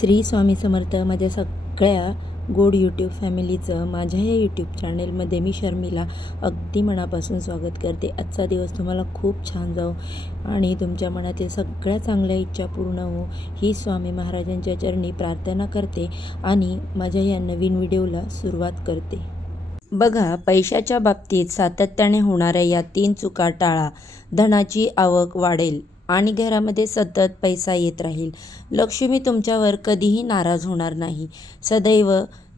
श्री स्वामी समर्थ माझ्या सगळ्या गोड यूट्यूब फॅमिलीचं माझ्या या यूट्यूब चॅनेलमध्ये मी शर्मिला अगदी मनापासून स्वागत करते. आजचा दिवस तुम्हाला खूप छान जाओ आणि तुमच्या मनातील सगळ्या चांगल्या इच्छा पूर्ण हो ही स्वामी महाराजांच्या चरणी प्रार्थना करते आणि माझ्या या नवीन व्हिडिओला सुरुवात करते. बघा पैशाच्या बाबतीत सातत्याने होणाऱ्या या तीन चुका टाळा. धनाची आवक वाढेल. आणि घरामध्ये सतत पैसा येत राहील. लक्ष्मी तुमच्यावर कधीही नाराज होणार नाही. सदैव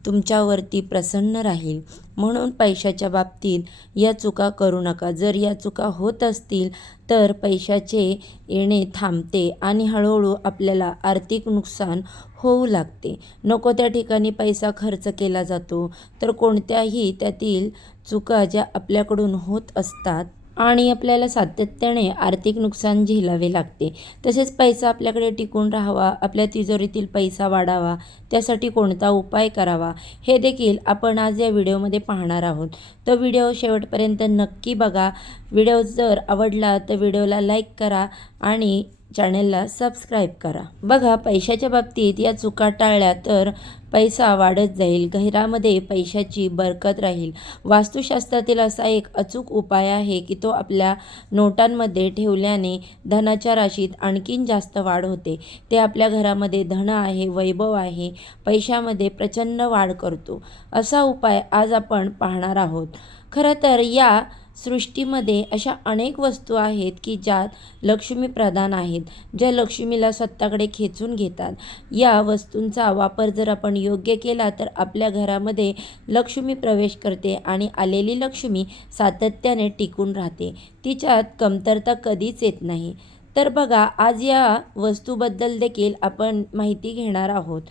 तुमच्यावरती प्रसन्न राहील. म्हणून पैशाच्या बाबतीत या चुका करू नका. जर या चुका होत असतील तर पैशाचे येणे थांबते आणि हळूहळू आपल्याला आर्थिक नुकसान होऊ लागते. नको त्या ठिकाणी पैसा खर्च केला जातो. तर कोणत्याही त्यातील चुका ज्या आपल्याकडून होत असतात आणि आपल्याला सातत्याने आर्थिक नुकसान झेलावे लागते. तसेच पैसा आपल्याकडे टिकून राहावा आपल्या तिजोरीतील पैसा वाढावा त्यासाठी कोणता उपाय करावा हे देखील आपण आज या व्हिडिओमध्ये पाहणार आहोत. तो व्हिडिओ शेवटपर्यंत नक्की बघा. व्हिडिओ जर आवडला तर व्हिडिओला लाईक करा आणि चॅनेलला सबस्क्राईब करा. बघा पैशाच्या बाबतीत या चुका टाळल्या तर पैसा वाढत जाईल घरामध्ये पैशाची बरकत राहील. वास्तुशास्त्रातील असा एक अचूक उपाय आहे की तो आपल्या नोटांमध्ये ठेवल्याने धनाच्या राशीत आणखीन जास्त वाढ होते. ते आपल्या घरामध्ये धन आहे वैभव आहे पैशामध्ये प्रचंड वाढ करतो. असा उपाय आज आपण पाहणार आहोत. खरं तर या सृष्टीमध्ये अशा अनेक वस्तू आहेत की ज्यात लक्ष्मी प्रधान आहेत ज्या लक्ष्मीला स्वतःकडे खेचून घेतात. या वस्तूंचा वापर जर आपण योग्य केला तर आपल्या घरामध्ये लक्ष्मी प्रवेश करते आणि आलेली लक्ष्मी सातत्याने टिकून राहते. तिच्यात कमतरता कधीच येत नाही. तर बघा आज या वस्तूबद्दल देखील आपण माहिती घेणार आहोत.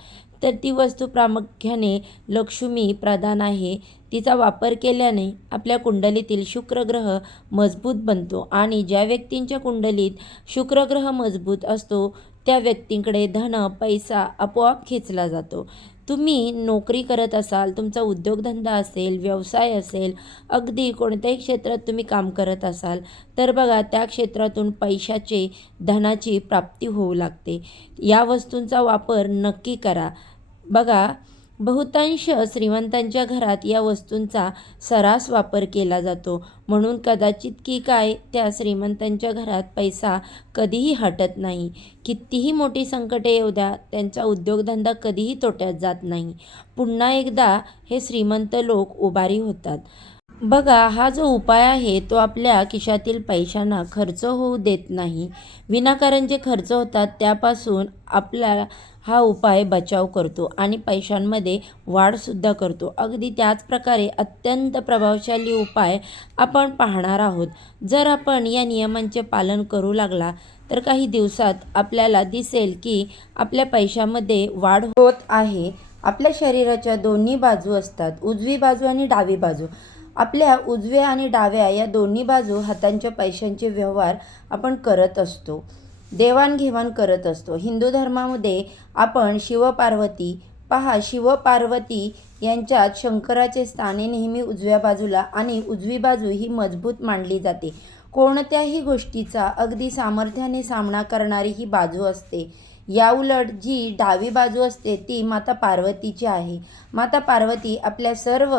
तर ती वस्तू प्रामुख्याने लक्ष्मी प्रधान आहे. तिचा वापर केल्याने आपल्या कुंडलीतील शुक्रग्रह मजबूत बनतो आणि ज्या व्यक्तींच्या कुंडलीत शुक्रग्रह मजबूत असतो त्या व्यक्तींकडे धन पैसा आपोआप खेचला जातो. तुम्ही नोकरी करत असाल तुमचा उद्योगधंदा असेल व्यवसाय असेल अगदी कोणत्याही क्षेत्रात तुम्ही काम करत असाल तर बघा त्या क्षेत्रातून पैशाचे धनाची प्राप्ती होऊ लागते. या वस्तूंचा वापर नक्की करा. बघा बहुतांश श्रीमंतांच्या घरात या वस्तूंचा सरास वापर केला जातो. म्हणून कदाचित की काय त्या श्रीमंतांच्या घरात पैसा कधीही हटत नाही. कितीही मोठी संकटे येऊ द्या त्यांचा उद्योगधंदा कधीही तोट्यात जात नाही. पुन्हा एकदा हे श्रीमंत लोक उभारी होतात. बघा हा जो उपाय आहे तो आपल्या खिशातील पैशांना खर्च होऊ देत नाही. विनाकारण जे खर्च होतात त्यापासून आपल्या हा उपाय बचाव करतो आणि पैशांमध्ये वाढसुद्धा करतो. अगदी त्याच प्रकारे अत्यंत प्रभावशाली उपाय आपण पाहणार आहोत. जर आपण या नियमांचे पालन करू लागला तर काही दिवसात आपल्याला दिसेल की आपल्या पैशामध्ये वाढ होत आहे. आपल्या शरीराच्या दोन्ही बाजू असतात उजवी बाजू आणि डावी बाजू. आपल्या उजव्या आणि डाव्या या दोन्ही बाजू हातांच्या पैशांचे व्यवहार आपण करत असतो. देवाणघेवाण करत असतो. हिंदू धर्मामध्ये आपण शिवपार्वती पहा. शिवपार्वती यांच्यात शंकराचे स्थाने नेहमी उजव्या बाजूला आणि उजवी बाजू ही मजबूत मानली जाते. कोणत्याही गोष्टीचा अगदी सामर्थ्याने सामना करणारी ही बाजू असते. याउलट जी डावी बाजू असते ती माता पार्वतीची आहे. माता पार्वती आपल्या सर्व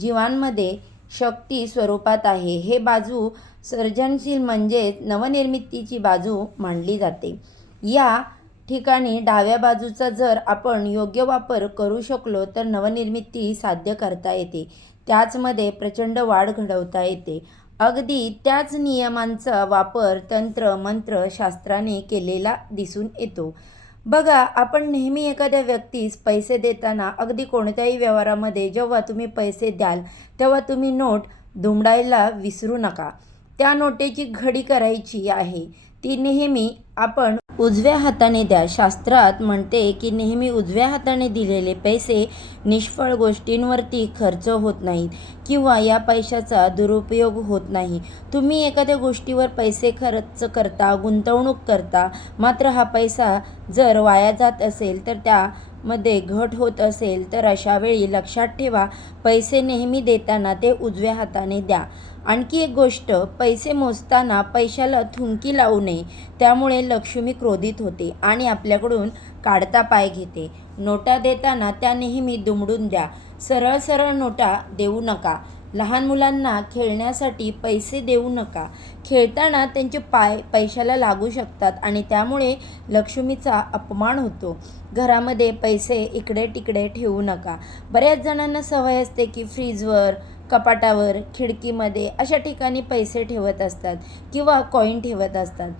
जीवांमध्ये शक्ती स्वरूपात आहे. हे बाजू सर्जनशील म्हणजेच नवनिर्मितीची बाजू मांडली जाते. या ठिकाणी डाव्या बाजूचा जर आपण योग्य वापर करू शकलो तर नवनिर्मिती साध्य करता येते. त्याचमध्ये प्रचंड वाढ घडवता येते. अगदी त्याच नियमांचा वापर तंत्र मंत्र शास्त्राने केलेला दिसून येतो. बघा आपण नेहमी एखाद्या व्यक्तीस पैसे देताना अगदी कोणत्याही व्यवहारामध्ये जेव्हा तुम्ही पैसे द्याल तेव्हा तुम्ही नोट दुमडायला विसरू नका. त्या नोटेची घडी करायची आहे. ती नेहमी आपण उजव्या हाताने द्या. शास्त्रात म्हणते की नेहमी उजव्या हाताने दिलेले पैसे निष्फळ गोष्टींवरती खर्च होत नाहीत किंवा या पैशाचा दुरुपयोग होत नाही. तुम्ही एखाद्या गोष्टीवर पैसे खर्च करता गुंतवणूक करता मात्र हा पैसा जर वाया जात असेल तर त्या मध्ये घट होत असेल तर अशा वेळी लक्षात ठेवा पैसे नेहमी देताना ते उजव्या हाताने द्या. आणखी एक गोष्ट पैसे मोजताना पैशाला थुंकी लावू नये त्यामुळे लक्ष्मी क्रोधित होते आणि आपल्याकडून काढता पाय घेते. नोटा देताना त्या नेहमी दुमडून द्या. सरळ सरळ नोटा देऊ नका. लहान मुलांना खेळण्यासाठी पैसे देऊ नका. खेळताना त्यांचे पाय पैशाला लागू शकतात आणि त्यामुळे लक्ष्मीचा अपमान होतो. घरामध्ये पैसे इकडे तिकडे ठेवू नका. बऱ्याच जणांना सवय असते की फ्रीजवर कपाटावर खिडकीमध्ये अशा ठिकाणी पैसे ठेवत असतात किंवा कॉईन ठेवत असतात.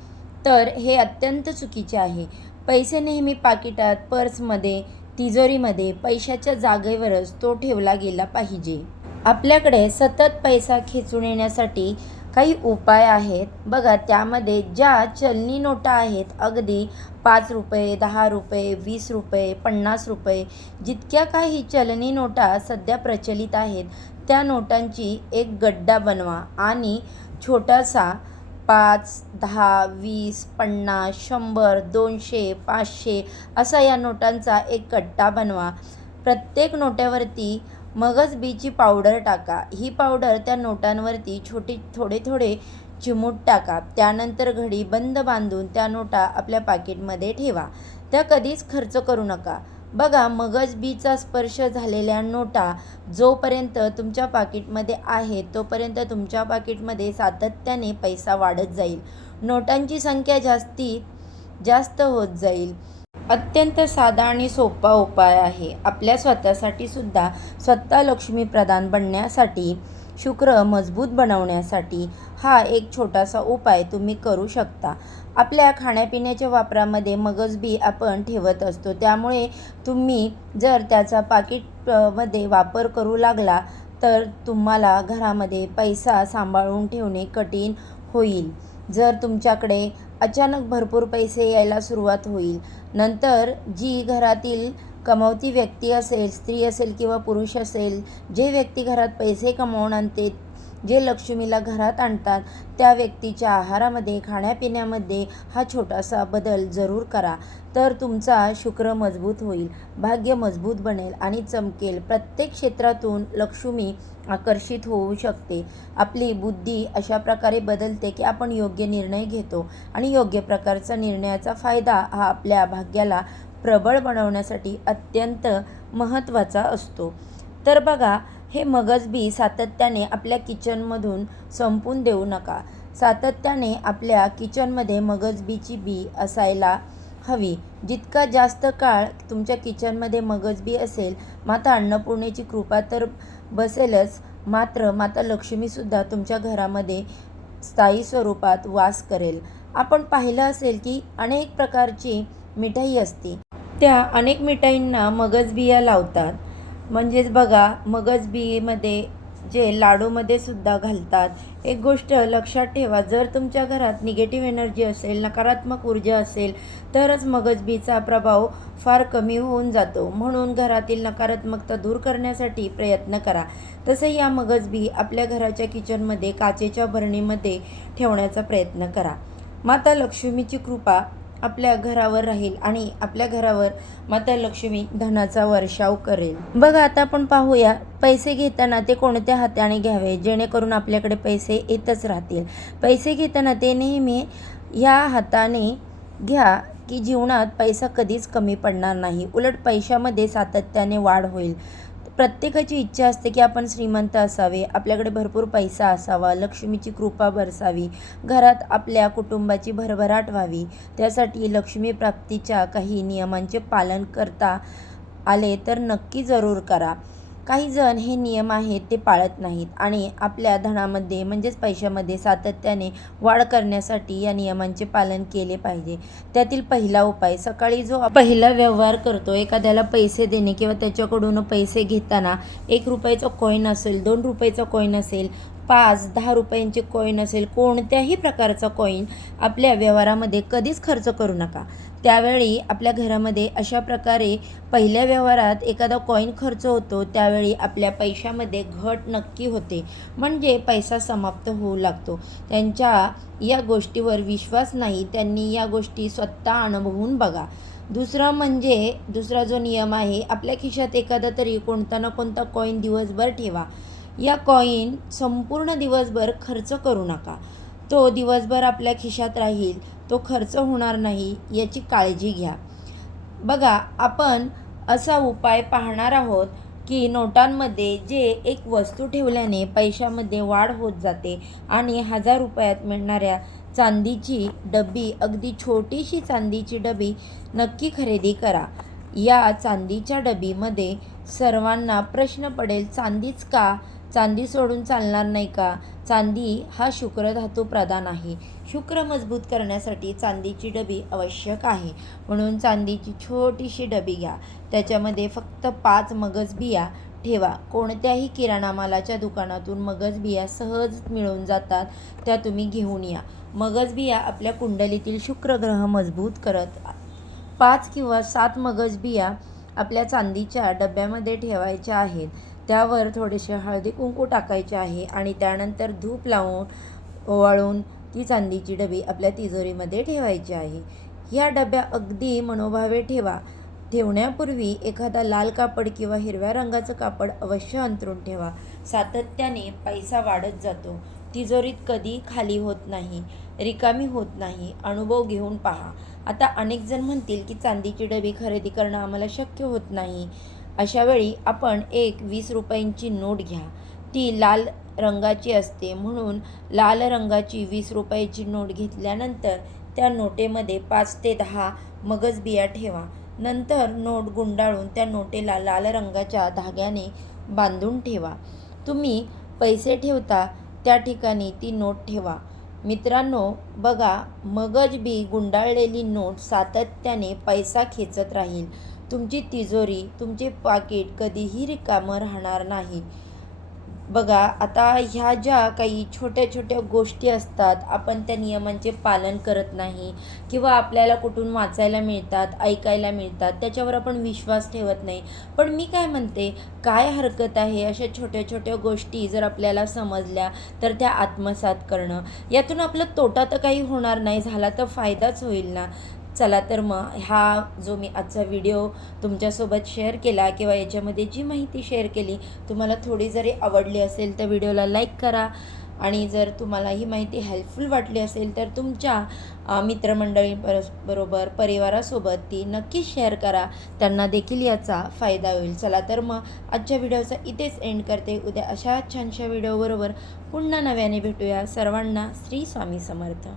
तर हे अत्यंत चुकीचे आहे. पैसे नेहमी पाकिटात पर्समध्ये तिजोरीमध्ये पैशाच्या जागेवरच तो ठेवला गेला पाहिजे. आपल्याकडे सतत पैसा खेचून येण्यासाठी काही उपाय आहेत. बघा त्यामध्ये ज्या चलनी नोटा आहेत अगदी पाच रुपये दहा रुपये वीस रुपये पन्नास रुपये जितक्या काही चलनी नोटा सध्या प्रचलित आहेत त्या नोटांची एक गड्डा बनवा आणि छोटासा पाच दहा वीस पन्नास शंभर दोनशे पाचशे असा या नोटांचा एक गड्डा बनवा. प्रत्येक नोट्यावरती मगज बीची पावडर टाका. ही पावडर त्या नोटांवरती छोटे थोडे थोडे चिमूट टाका. त्यानंतर घडी बंद बांधून त्या नोटा आपल्या पाकिटमध्ये ठेवा. त्या कधीच खर्च करू नका. बघा मगज बीचा स्पर्श झालेल्या नोटा जोपर्यंत तुमच्या पाकिटमध्ये आहेत तोपर्यंत तुमच्या पाकिटमध्ये सातत्याने पैसा वाढत जाईल. नोटांची संख्या जास्तीत जास्त होत जाईल. अत्यंत साधा आणि सोपा उपाय आहे. आपल्या स्वतःसाठी सुद्धा स्वतः लक्ष्मी प्रदान बनण्यासाठी शुक्र मजबूत बनवण्यासाठी हा एक छोटासा उपाय तुम्ही करू शकता. आपल्या खाण्यापिण्याच्या वापरामध्ये मगजबी आपण ठेवत असतो. त्यामुळे तुम्ही जर त्याचा पाकिटमध्ये मध्ये वापर करू लागला तर तुम्हाला घरामध्ये पैसा सांभाळून ठेवणे कठीण होईल. जर तुमच्याकडे अचानक भरपूर पैसे यायला सुरुवात होईल. नंतर जी घरातील कमवती व्यक्ती असेल स्त्री असेल किंवा पुरुष असेल जे व्यक्ती घरात पैसे कमवून आणते जे लक्ष्मीला घरात आणतात त्या व्यक्तीच्या आहारामध्ये खाण्यापिण्यामध्ये हा छोटासा बदल जरूर करा. तर तुमचा शुक्र मजबूत होईल भाग्य मजबूत बनेल आणि चमकेल. प्रत्येक क्षेत्रातून लक्ष्मी आकर्षित होऊ शकते. आपली बुद्धी अशा प्रकारे बदलते की आपण योग्य निर्णय घेतो आणि योग्य प्रकारचा निर्णयाचा फायदा हा आपल्या भाग्याला प्रबळ बनवण्यासाठी अत्यंत महत्त्वाचा असतो. तर बघा हे मगजबी सातत्याने आपल्या किचनमधून संपून देऊ नका. सातत्याने आपल्या किचनमध्ये मगजबीची बी असायला हवी. जितका जास्त काळ तुमच्या किचनमध्ये मगजबी असेल माता अन्नपूर्णेची कृपा तर बसेलच मात्र माता लक्ष्मीसुद्धा तुमच्या घरामध्ये स्थायी स्वरूपात वास करेल. आपण पाहिलं असेल की अनेक प्रकारची मिठाई असते. त्या अनेक मिठाईंना मगजबिया लावतात. म्हणजेच बघा मगजबीमध्ये जे लाडूमध्ये सुद्धा घालतात एक गोष्ट लक्षात ठेवा जर तुमच्या घरात निगेटिव्ह एनर्जी असेल नकारात्मक ऊर्जा असेल तरच मगजबीचा प्रभाव फार कमी होऊन जातो. म्हणून घरातील नकारात्मकता दूर करण्यासाठी प्रयत्न करा. तसे या मगजबी आपल्या घराच्या किचनमध्ये काचेच्या भरणीमध्ये ठेवण्याचा प्रयत्न करा. माता लक्ष्मीची कृपा आपल्या घरावर राहील आणि आपल्या घरावर माता लक्ष्मी धनाचा वर्षाव करेल. बघा आता आपण पाहूया पैसे घेताना ते कोणत्या हाताने घ्यावे? जेणेकरून आपल्याकडे पैसे येतच राहतील. पैसे घेताना ते नेहमी ह्या हाताने घ्या की जीवनात पैसा कधीच कमी पडणार नाही. उलट पैशामध्ये सातत्याने वाढ होईल. प्रत्येकाची इच्छा असते की आपण श्रीमंत असावे आपल्याकडे भरपूर पैसा असावा लक्ष्मीची कृपा बरसावी घरात आपल्या कुटुंबाची भरभराट व्हावी. त्यासाठी लक्ष्मी प्राप्तीच्या काही नियमांचे पालन करता आले तर नक्की जरूर करा. काही जण हे नियम आहेत ते पाळत नाहीत आणि आपल्या धनामध्ये म्हणजेच पैशामध्ये सातत्याने वाढ करण्यासाठी या नियमांचे पालन केले पाहिजे. त्यातील पहिला उपाय सकाळी जो पहिला व्यवहार करतो एखाद्याला पैसे देणे किंवा त्याच्याकडून पैसे घेताना एक रुपयाचा कॉईन असेल दोन रुपयाचा कॉईन असेल पाच दहा रुपयांचे कॉईन असेल कोणत्याही प्रकारचा कॉईन आपल्या व्यवहारामध्ये कधीच खर्च करू नका. त्यावेळी आपल्या घरामध्ये अशा प्रकारे पहिल्या व्यवहारात एखादा कॉईन खर्च होतो त्यावेळी आपल्या पैशामध्ये घट नक्की होते. म्हणजे पैसा समाप्त होऊ लागतो. त्यांच्या या गोष्टीवर विश्वास नाही त्यांनी या गोष्टी स्वतः अनुभवून बघा. दुसरं म्हणजे दुसरा जो नियम आहे आपल्या खिशात एखादा तरी कोणता ना कोणता कॉईन दिवसभर ठेवा. या कॉईन संपूर्ण दिवसभर खर्च करू नका. तो दिवसभर आपल्या खिशात राहील. तो खर्च होणार नाही याची काळजी घ्या. बघा आपण असा उपाय पाहणार आहोत की नोटांमध्ये जे एक वस्तू ठेवल्याने पैशामध्ये वाढ होत जाते आणि हजार रुपयात मिळणाऱ्या चांदीची डबी अगदी छोटीशी चांदीची डबी नक्की खरेदी करा. या चांदीच्या डबीमध्ये सर्वांना प्रश्न पडेल चांदीच का? चांदी सोडून चालणार नाही का? चांदी हा शुक्रधातू प्रदान आहे. शुक्र मजबूत करण्यासाठी चांदीची डबी आवश्यक आहे. म्हणून चांदीची छोटीशी डबी घ्या. त्याच्यामध्ये फक्त पाच मगज बिया ठेवा. कोणत्याही किराणा मालाच्या दुकानातून मगज बिया सहज मिळून जातात त्या तुम्ही घेऊन या. मगज बिया आपल्या कुंडलीतील शुक्रग्रह मजबूत करत पाच किंवा सात मगज बिया आपल्या चांदीच्या डब्यामध्ये ठेवायच्या आहेत. त्यावर थोडेसे हळदी कुंकू टाकायचे आहे आणि त्यानंतर धूप लावून ओवाळून ती चांदीची डबी आपल्या तिजोरीमध्ये ठेवायची आहे. ह्या डब्या अगदी मनोभावे ठेवा. ठेवण्यापूर्वी एखादा लाल कापड किंवा हिरव्या रंगाचं कापड अवश्य अंतरून ठेवा. सातत्याने पैसा वाढत जातो. तिजोरीत कधी खाली होत नाही रिकामी होत नाही अनुभव घेऊन पहा. आता अनेक जण म्हणतील की चांदीची डबी खरेदी करणं आम्हाला शक्य होत नाही. अशावेळी आपण एक वीस रुपयांची नोट घ्या. ती लाल रंगाची असते. म्हणून लाल रंगाची वीस रुपयाची नोट घेतल्यानंतर त्या नोटेमध्ये पाच ते दहा मगज बिया ठेवा. नंतर नोट गुंडाळून त्या नोटेला लाल रंगाच्या धाग्याने बांधून ठेवा. तुम्ही पैसे ठेवता त्या ठिकाणी ती नोट ठेवा. मित्रांनो बघा मगज बी गुंडाळलेली नोट सातत्याने पैसा खेचत राहील. तुमची तिजोरी तुमचे पाकिट कधीही रिकामं राहणार नाही. बघा आता ह्या ज्या काही छोट्या छोट्या गोष्टी असतात आपण त्या नियमांचे पालन करत नाही किंवा आपल्याला कुठून वाचायला मिळतात ऐकायला मिळतात त्याच्यावर आपण विश्वास ठेवत नाही. पण मी काय म्हणते काय हरकत आहे अशा छोट्या छोट्या गोष्टी जर आपल्याला समजल्या तर त्या आत्मसात करणं. यातून आपला तोटा तर काही होणार नाही झाला तर फायदाच होईल ना. चला तर मग हा जो मी आजचा व्हिडिओ तुमच्यासोबत शेअर केला किंवा याच्यामध्ये जी माहिती शेअर केली तुम्हाला थोडी जरी आवडली असेल तर व्हिडिओला लाईक करा. आणि जर तुम्हाला ही माहिती हेल्पफुल वाटली असेल तर तुमच्या मित्रमंडळी बरोबर परिवारासोबत ती नक्की शेअर करा. त्यांना देखील याचा फायदा होईल. चला तर मग आजच्या व्हिडिओचा इथेच एंड करते. उद्या अशा छानशा व्हिडिओबरोबर पुन्हा नव्याने भेटूया. सर्वांना श्री स्वामी समर्थ.